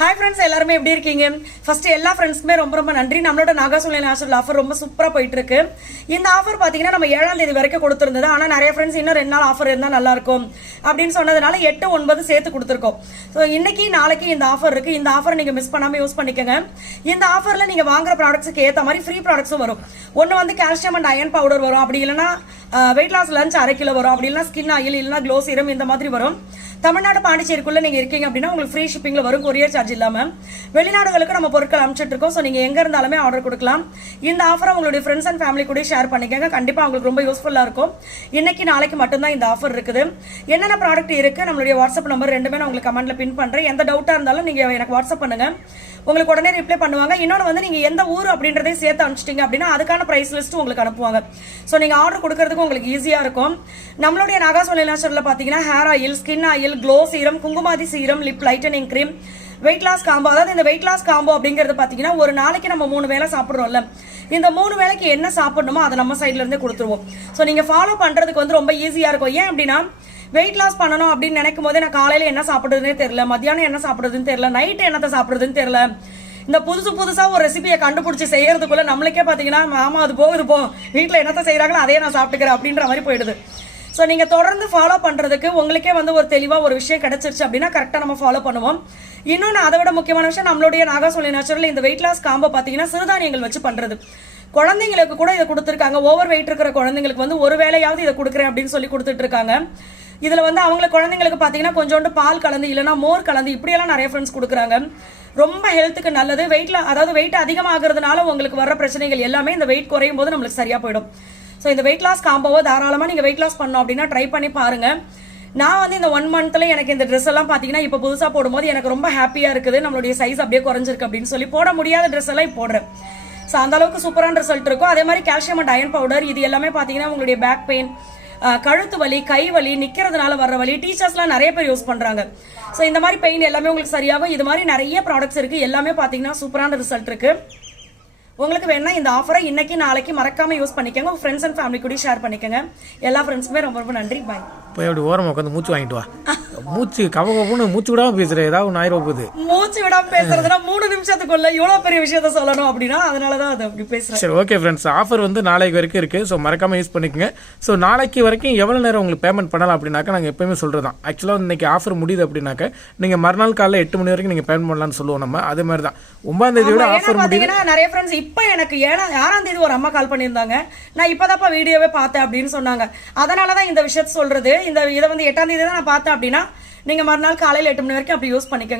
Hi friends, எல்லாருமே எப்படி இருக்கீங்க? ஃபர்ஸ்ட் எல்லா ஃப்ரெண்ட்ஸ்க்குமே ரொம்ப ரொம்ப நன்றி. நம்மளோட நாகாசோலை நேச்சுரல் ஆஃபர் ரொம்ப சூப்பரா போயிட்டு இருக்கு. இந்த ஆஃபர் பாத்தீங்கன்னா நம்ம 7ஆம் தேதி வரைக்கும் கொடுத்திருந்தது. ஆனா நிறைய ஃப்ரெண்ட்ஸ் இன்னும் 2 நாள் ஆஃபர் இருந்தா நல்லா இருக்கும் அப்படின்னு சொன்னதுனால 8, 9 சேர்த்து கொடுத்துருக்கோம். ஸோ இன்னைக்கு நாளைக்கு இந்த ஆஃபர் இருக்கு. இந்த ஆஃபர் நீங்க மிஸ் பண்ணாம யூஸ் பண்ணிக்கோங்க. இந்த ஆஃபர்ல நீங்க வாங்குற ப்ராடக்ட்ஸ்க்கு ஏற்ற மாதிரி ஃப்ரீ ப்ராடக்ட்ஸும் வரும். ஒன்று வந்து கால்சியம் அண்ட் அயன் பவுடர் வரும், அப்படி இல்லைன்னா வெயிட் லாஸ் லஞ்ச் 1/2 கிலோ வரும், அப்படி இல்லைன்னா ஸ்கின் ஆயில் இல்லைன்னா க்ளோ சீரம் இந்த மாதிரி வரும். தமிழ்நாடு பாண்டிச்சேரிக்குள்ள நீங்க இருக்கீங்க அப்படின்னா உங்களுக்கு ஃப்ரீ ஷிப்பிங்ல வரும், கொரியர் சார்ஜ் இல்லாம. வெளிநாடுகளுக்கு நம்ம பொருட்கள் அனுப்பிச்சிட்டு இருக்கோம். ஸோ நீங்க எங்க இருந்தாலுமே ஆர்டர் கொடுக்கலாம். இந்த ஆஃபரை உங்களுடைய ஃப்ரெண்ட்ஸ் அண்ட் ஃபேமிலி கூட ஷேர் பண்ணிக்கோங்க. கண்டிப்பா உங்களுக்கு ரொம்ப யூஸ்ஃபுல்லா இருக்கும். இன்னைக்கு நாளைக்கு மட்டும்தான் இந்த ஆஃபர் இருக்குது. என்னென்ன ப்ராடக்ட் இருக்கு, நம்மளுடைய வாட்ஸ்அப் நம்பர் ரெண்டுமே நான் உங்களுக்கு கமெண்ட்ல பின் பண்றேன். எந்த டவுட்டா இருந்தாலும் நீங்க எனக்கு வாட்ஸ்அப் பண்ணுங்க, உங்களுக்கு உடனே ரிப்ளை பண்ணுவாங்க. இன்னொன்று வந்து நீங்க எந்த ஊர் அப்படின்றதே சேர்த்து அனுப்பிச்சிட்டீங்க அப்படின்னா அதுக்கான பிரைஸ் லிஸ்ட் உங்களுக்கு அனுப்புவாங்க. ஸோ நீங்க ஆர்டர் கொடுக்கறதுக்கு உங்களுக்கு ஈஸியா இருக்கும். நம்மளுடைய நாகாசோலை நேச்சுரல்ல பாத்தீங்கன்னா hair oil, skin oil, glow serum, Kumkumadi serum, lip lightening cream, weight loss combo. அதாவது இந்த வெயிட் லாஸ் காம்போ அப்படிங்கிறது பாத்தீங்கன்னா ஒரு நாளைக்கு நம்ம 3 வேளை சாப்பிடுறோம்ல, இந்த 3 வேளைக்கு என்ன சாப்பிடணுமோ அதை நம்ம சைட்ல இருந்தே கொடுத்துருவோம். ஸோ நீங்க ஃபாலோ பண்றதுக்கு வந்து ரொம்ப ஈஸியா இருக்கும். ஏன் அப்படின்னா வெயிட் லாஸ் பண்ணணும் அப்படின்னு நினைக்கும் போதே நான் காலையில என்ன சாப்பிடுறதுனே தெரியல, மத்தியானம் என்ன சாப்பிடுறதுன்னு தெரியல, நைட்டு என்னத்தை சாப்பிடுறதுன்னு தெரியல. இந்த புதுசா ஒரு ரெசிபியை கண்டுபிடிச்சி செய்யறதுக்குள்ள நம்மளுக்கே பாத்தீங்கன்னா ஆமா அது போகுது போ, வீட்டுல என்னத்தை செய்யறாங்களோ அதே நான் சாப்பிட்டுக்கிறேன் அப்படின்ற மாதிரி போயிடுது. ஸோ நீங்க தொடர்ந்து ஃபாலோ பண்றதுக்கு உங்களுக்கே வந்து ஒரு தெளிவா ஒரு விஷயம் கிடைச்சிருச்சு அப்படின்னா கரெக்டா நம்ம ஃபாலோ பண்ணுவோம். இன்னொன்று அதை விட முக்கியமான விஷயம், நம்மளுடைய நாகாசோலை நேச்சுரல் இந்த வெயிட் லாஸ் காம்போ பாத்தீங்கன்னா சிறுதானியங்கள் வச்சு பண்றது. குழந்தைங்களுக்கு கூட இதை கொடுத்துருக்காங்க. ஓவர் வெயிட் இருக்கிற குழந்தைங்களுக்கு வந்து ஒரு வேளையாவது இதை கொடுக்குறேன் அப்படின்னு சொல்லி கொடுத்துட்டு இருக்காங்க. இதுல வந்து அவங்களுக்கு குழந்தைங்களுக்கு பாத்தீங்கன்னா கொஞ்சோண்டு பால் கலந்து இல்லைன்னா மோர் கலந்து இப்படியெல்லாம் நிறைய ஃப்ரெண்ட்ஸ் கொடுக்குறாங்க. ரொம்ப ஹெல்த்துக்கு நல்லது. அதாவது வெயிட் அதிகமாகிறதுனால உங்களுக்கு வர்ற பிரச்சனைகள் எல்லாமே இந்த வெயிட் குறையும் போது நம்மளுக்கு சரியா போயிடும். ஸோ இந்த வெயிட் லாஸ் காம்போவை தாராளமா நீங்க வெயிட் லாஸ் பண்ணோம் அப்படின்னா ட்ரை பண்ணி பாருங்க. நான் வந்து இந்த 1 மந்த்ல எனக்கு இந்த ட்ரெஸ் எல்லாம் பாத்தீங்கன்னா இப்ப புதுசா போடும்போது எனக்கு ரொம்ப ஹாப்பியா இருக்குது. நம்மளுடைய சைஸ் அப்படியே குறைஞ்சிருக்கு அப்படின்னு சொல்லி போட முடியாத ட்ரெஸ் எல்லாம் போடுறேன். ஸோ அந்த அளவுக்கு சூப்பரான ரிசல்ட் இருக்கும். அதே மாதிரி கால்சியம் அண்ட் அயன் பவுடர் இது எல்லாமே பாத்தீங்கன்னா உங்களுடைய பேக் பெயின், கழுத்து வலி, கை வலி, நிக்கிறதுனால வர்ற வலி, டீச்சர்ஸ்லாம் நிறைய பேர் யூஸ் பண்றாங்க. ஸோ இந்த மாதிரி பெயின் எல்லாமே உங்களுக்கு சரியாகும். இது மாதிரி நிறைய ப்ராடக்ட்ஸ் இருக்கு, எல்லாமே பாத்தீங்கன்னா சூப்பரான ரிசல்ட் இருக்கு. உங்களுக்கு வேணா இந்த ஆஃபரை இன்னைக்கு நாளைக்கு மறக்காம யூஸ் பண்ணிக்கோங்க. உங்க ஃப்ரெண்ட்ஸ் அண்ட் ஃபேமிலி கூட ஷேர் பண்ணிக்கோங்க. எல்லா ஃப்ரெண்ட்ஸுமே ரொம்ப ரொம்ப நன்றி. பாய். போய் அப்படி ஓரமாக உட்காந்து மூச்சு வாங்கிட்டு வா. மூச்சு கவகப்புன்னு மூச்சு விடாம பேசுற, ஏதாவது ஒன்று ஆயிரம் போகுது. மூச்சு விடாம பேசுறதுனா 3 நிமிஷத்துக்குள்ள இவ்வளவு பெரிய விஷயத்த சொல்லணும் அப்படின்னா அதனாலதான் அது அப்படி பேசுறேன். சரி, ஓகே ஃப்ரெண்ட்ஸ், ஆஃபர் வந்து நாளைக்கு வரைக்கும் இருக்கு. ஸோ மறக்காம யூஸ் பண்ணிக்கோங்க. ஸோ நாளைக்கு வரைக்கும் எவ்வளவு நேரம் உங்களுக்கு பேமெண்ட் பண்ணலாம் அப்படின்னாக்கா நாங்கள் எப்பயுமே சொல்றதான். ஆக்சுவலாக இன்னைக்கு ஆஃபர் முடியுது அப்படின்னாக்க நீங்க மறுநாள் காலையில் 8 மணி வரைக்கும் நீங்க பேமெண்ட் பண்ணலாம்னு சொல்லுவோம். நம்ம அதே மாதிரி தான் 9ஆம் தேதியோட ஆஃபர் முடியுது. நிறைய ஃப்ரெண்ட்ஸ் இப்போ எனக்கு 6ஆம் தேதி ஒரு அம்மா கால் பண்ணியிருந்தாங்க. நான் இப்பதாப்பா வீடியோவே பார்த்தேன் அப்படின்னு சொன்னாங்க. அதனாலதான் இந்த விஷயத்த சொல்றது. இதை வந்து 8ஆம் தேதி தான் நான் பார்த்தேன் அப்படின்னா நீங்க மறுநாள் காலையில் 8 மணி வரைக்கும் அப்படி யூஸ் பண்ணிக்கோங்க.